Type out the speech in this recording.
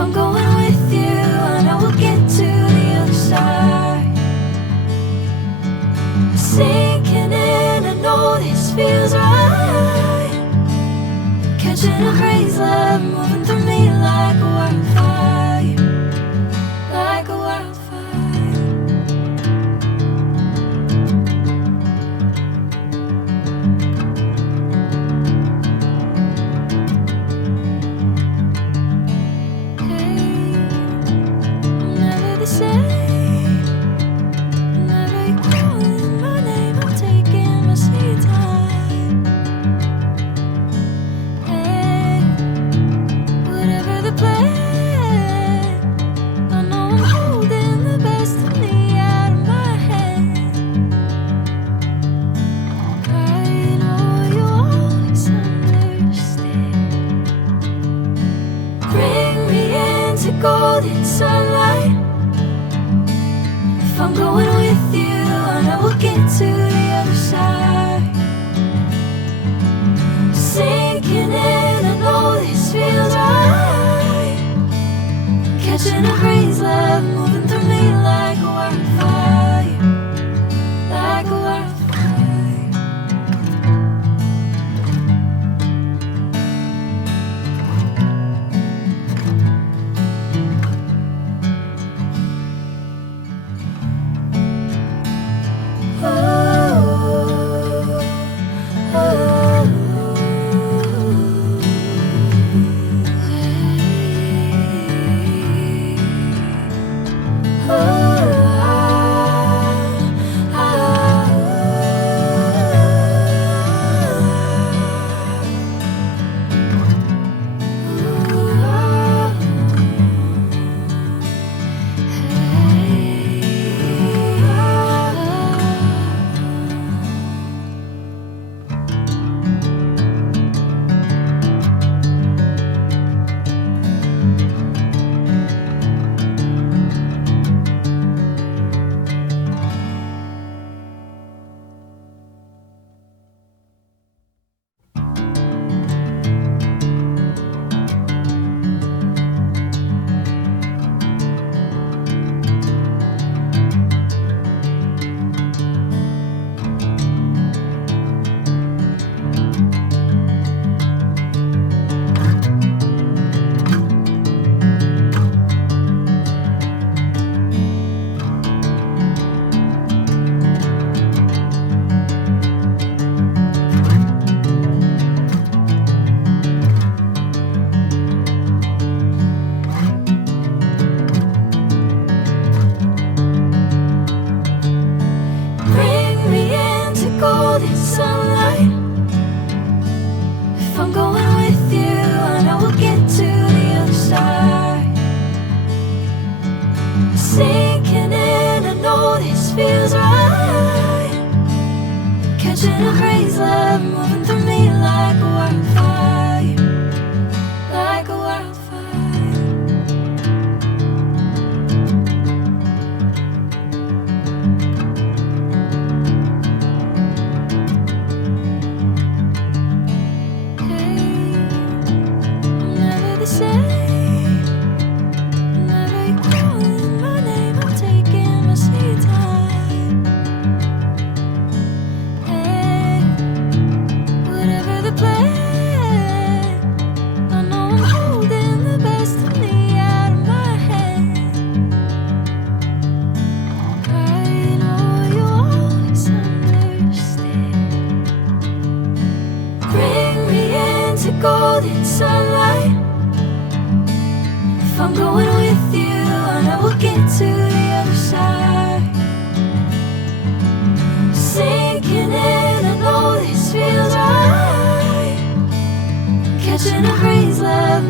I'm going with you, I know we'll get to the other side. Sinking in, I know this feels right. Catching a crazy love moving through me like a wildfire, like a wildfire. Golden sunlight. If I'm going with you, I know we'll get to the other side. Sinking in, I know this feels right. Catching a crazy love moving through me like a wildfire, like a wildfire. Sinking in, I know this feels right. Catching a crazy love moving through me like a wildfire, like a wildfire. Hey, I'm never the same. Golden sunlight. If I'm going with you, I know we'll get to the other side. Sinking in, I know this feels right. Catching a crazy love